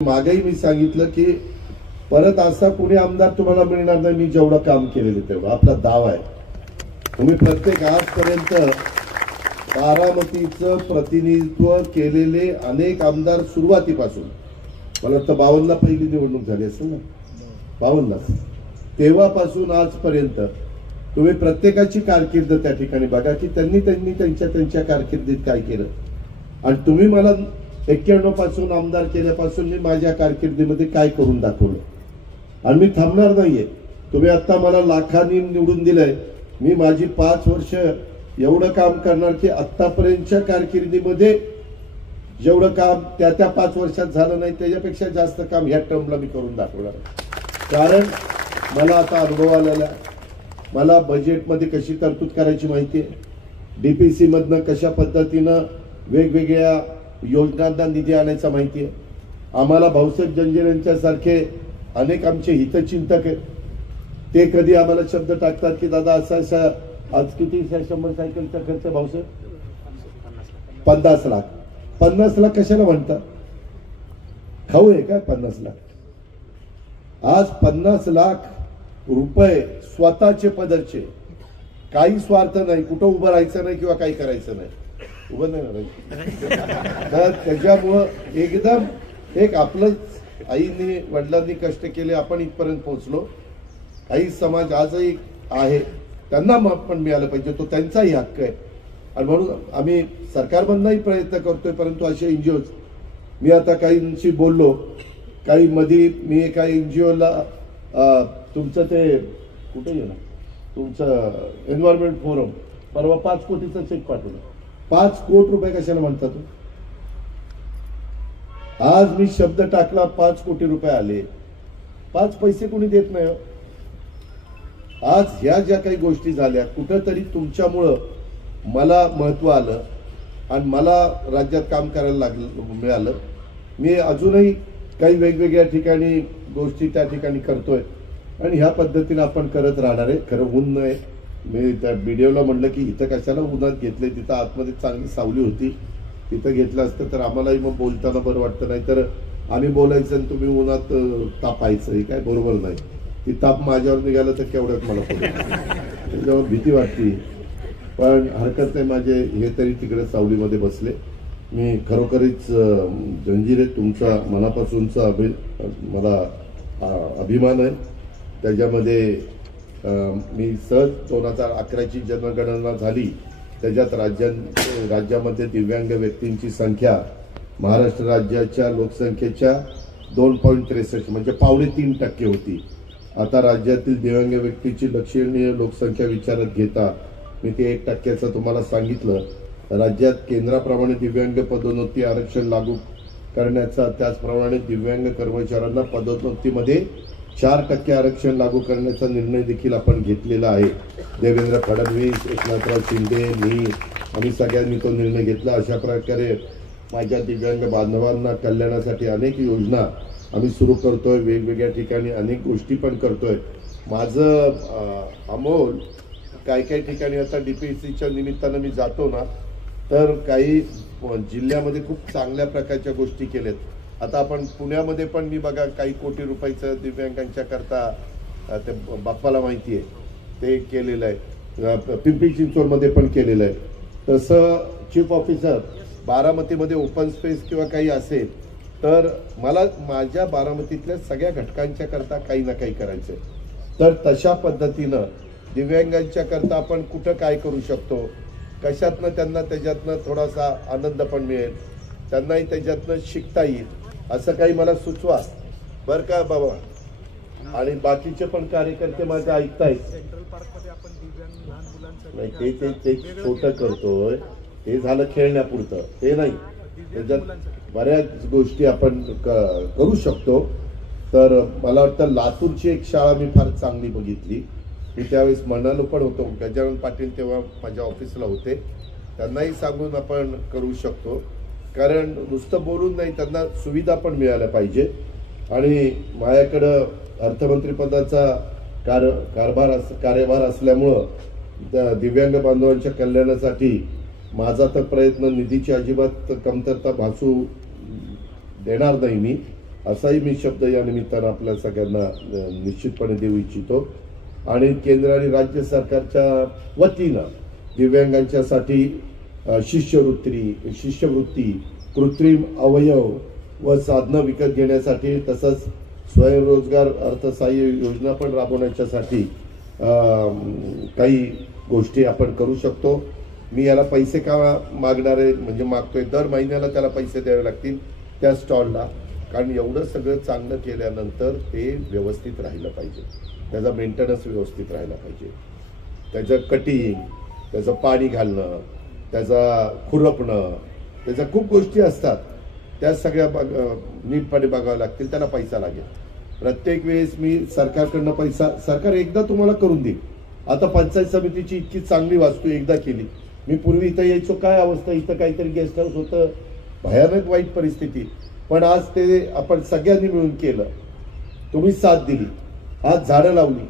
मागेही मी सांगितलं की परत असा कोणी आमदार तुम्हाला मिळणार नाही मी जेवढं काम केलेलं तेवढं आपला दावा आहे। तुम्ही प्रत्येक आजपर्यंत बारामतीचं प्रतिनिधित्व केलेले अनेक आमदार सुरुवातीपासून मला वाटतं 52 पहिली निवडणूक झाली असेल ना 52 तेव्हापासून आजपर्यंत तुम्ही प्रत्येकाची कारकीर्द त्या ठिकाणी बघा की त्यांनी त्यांच्या कारकिर्दीत काय केलं आणि तुम्ही मला 91 पासून आमदार केल्यापासून मी माझ्या कारकिर्दीमध्ये काय करून दाखवलं आणि मी थांबणार नाहीये। तुम्ही आता मला लाखांनी निवडून दिलंय मी माझी 5 वर्ष एवढं काम करणार की आतापर्यंतच्या कारकिर्दीमध्ये जेवढं काम त्या 5 वर्षात झालं नाही त्याच्यापेक्षा जास्त काम ह्या टर्मला मी करून दाखवणार। कारण मला आता अनुभव आलेला मला बजेटमध्ये कशी तरतूद करायची माहिती आहे, डीपीसी मधनं कशा पद्धतीनं वेगवेगळ्या योजनांना निधी आणायचा माहिती आहे। आम्हाला भाऊसाहेब जंजिरेंच्या सारखे अनेक आमचे हितचिंतक आहेत ते कधी आम्हाला शब्द टाकतात की दादा असा आज किती 100 सायकलचा खर्च भाऊसाहेब 50 लाख 50 लाख कशाला म्हणतात खाऊ आहे का 50 लाख आज 50 लाख रुपये स्वतःचे पदरचे काही स्वार्थ नाही कुठं उभं राहायचं नाही किंवा काही करायचं नाही उभं नाही राहायचं तर त्याच्यामुळं एकदम एक आपलं आईने वडिलांनी कष्ट केले आपण इथपर्यंत पोहोचलो। काही समाज आजही आहे त्यांना पण मिळालं पाहिजे तो त्यांचाही हक्क आहे आणि म्हणून आम्ही सरकारमधनही प्रयत्न करतोय परंतु असे एनजीओ मी आता काहींशी बोललो काही मध्ये मी एका एनजीओला तुमचं ते कुठे गेलं तुमचं एन्व्हायरमेंट फोरम परवा 5 कोटीचा चेक पाठवला 5 कोटी रुपये कशाला म्हणतात आज मी शब्द टाकला 5 कोटी रुपये आले 5 पैसे कोणी देत नाही। आज ह्या ज्या काही गोष्टी झाल्या कुठंतरी तुमच्यामुळं मला महत्व आलं आणि मला राज्यात काम करायला मिळालं। मी अजूनही काही वेगवेगळ्या ठिकाणी गोष्टी त्या ठिकाणी करतोय आणि ह्या पद्धतीने आपण करत राहणार आहे। खरं ऊन नाही मी त्या व्हिडिओला म्हणलं की इथं कशाला उन्हात घेतले तिथं आतमध्ये चांगली सावली होती तिथं घेतलं असतं तर आम्हालाही मग बोलताना बरं वाटतं नाही तर आम्ही बोलायचं आणि तुम्ही उन्हात तापायचं हे काय बरोबर नाही। ती ताप माझ्यावर निघालं तर केवढ्यात मला त्याच्यावर भीती वाटते पण हरकत नाही माझे हे तरी तिकडे सावलीमध्ये बसले। मी खरोखरीच जंजिरे तुमचा मनापासूनचा मला अभिमान आहे। त्याच्यामध्ये मी सहज 2011ची जनगणना झाली त्याच्यात राज्यामध्ये दिव्यांग व्यक्तींची संख्या महाराष्ट्र राज्याच्या लोकसंख्येच्या 2.63 म्हणजे 3.5% होती। आता राज्यातील दिव्यांग व्यक्तीची लक्षणीय लोकसंख्या विचारात घेता मी ते 1% तुम्हाला सांगितलं। राज्यात केंद्राप्रमाणे दिव्यांग पदोन्नती आरक्षण लागू करण्याचा त्याचप्रमाणे दिव्यांग कर्मचाऱ्यांना पदोन्नतीमध्ये 4% आरक्षण लागू करण्याचा निर्णय देखील आपण घेतलेला आहे। देवेंद्र फडणवीस एकनाथराव शिंदे मी आम्ही सगळ्यांनी तो निर्णय घेतला। अशा प्रकारे माझ्या दिव्यांग बांधवांना कल्याणासाठी अनेक योजना आम्ही सुरू करतोय वेगवेगळ्या ठिकाणी अनेक गोष्टी पण करतोय। माझं अमोल काही ठिकाणी आता डीपीसीच्या निमित्तानं मी जातो ना तर काही जिल्ह्यामध्ये खूप चांगल्या प्रकारच्या गोष्टी केल्यात। आता आपण पुण्यामध्ये पण मी बघा काही कोटी रुपयाचं दिव्यांगांच्या करता ते बाप्पाला माहिती आहे ते केलेलं आहे। पिंपरी चिंचवडमध्ये पण केलेलं आहे। तसं चीफ ऑफिसर बारामतीमध्ये ओपन स्पेस किंवा काही असेल तर मला माझ्या बारामतीतल्या सगळ्या घटकांच्या करता काही ना काही करायचंय तर तशा पद्धतीनं दिव्यांगांच्या करता आपण कुठं काय करू शकतो कशातनं त्यांना त्याच्यातनं थोडासा आनंद पण मिळेल त्यांनाही त्याच्यातनं शिकता येईल असं काही मला सुचवा बरं का बाबा। आणि बाकीचे पण कार्यकर्ते माझे ऐकतायत सेंट्रल पार्कमध्ये आपण दिव्यांग लहान मुलांसाठी नाही ते छोटं करतोय हे झालं खेळण्यापुरतं ते नाही त्याच्यात बऱ्याच गोष्टी आपण करू शकतो। तर मला वाटतं लातूरची एक शाळा मी फार चांगली बघितली मी त्यावेळेस म्हणालो पण होतो गजानन पाटील तेव्हा माझ्या ऑफिसला होते त्यांनाही सांगून आपण करू शकतो कारण नुसतं बोलून नाही त्यांना सुविधा पण मिळाल्या पाहिजे। आणि माझ्याकडं अर्थमंत्रीपदाचा कार्यभार असल्यामुळं दिव्यांग बांधवांच्या कल्याणासाठी माझा तर प्रयत्न निधीची अजिबात कमतरता भासू देणार नाही मी असाही मी शब्द या निमित्तानं आपल्या सगळ्यांना निश्चितपणे देऊ इच्छितो. आणि केंद्र आणि राज्य सरकारच्या वतीनं दिव्यांगांच्यासाठी शिष्यवृत्ती, कृत्रिम अवयव व साधनं विकत घेण्यासाठी तसंच स्वयंरोजगार अर्थसहाय्य योजना पण राबवण्याच्यासाठी काही गोष्टी आपण करू शकतो. मी याला पैसे का मागणार आहे म्हणजे मागतोय, दर महिन्याला त्याला पैसे द्यावे लागतील त्या स्टॉलला, कारण एवढं सगळं चांगलं केल्यानंतर ते व्यवस्थित राहिलं पाहिजे, त्याचा मेंटेनन्स व्यवस्थित राहिला पाहिजे, त्याचं कटिंग, त्याचं पाणी घालणं, त्याचा खुरपणं, त्याच्या खूप गोष्टी असतात, त्या सगळ्या नीटपणे बघाव्या लागतील, त्याला पैसा लागेल. प्रत्येक वेळेस मी सरकारकडनं पैसा, सरकार एकदा तुम्हाला करून देईल. आता पंचायत समितीची इतकी चांगली वास्तू एकदा केली, मी पूर्वी इथं यायचो, काय अवस्था, इथं काहीतरी गेस्ट हाऊस होतं, भयानक वाईट परिस्थिती, पण आज ते आपण सगळ्यांनी मिळून केलं, तुम्ही साथ दिली, आज झाडं लावली,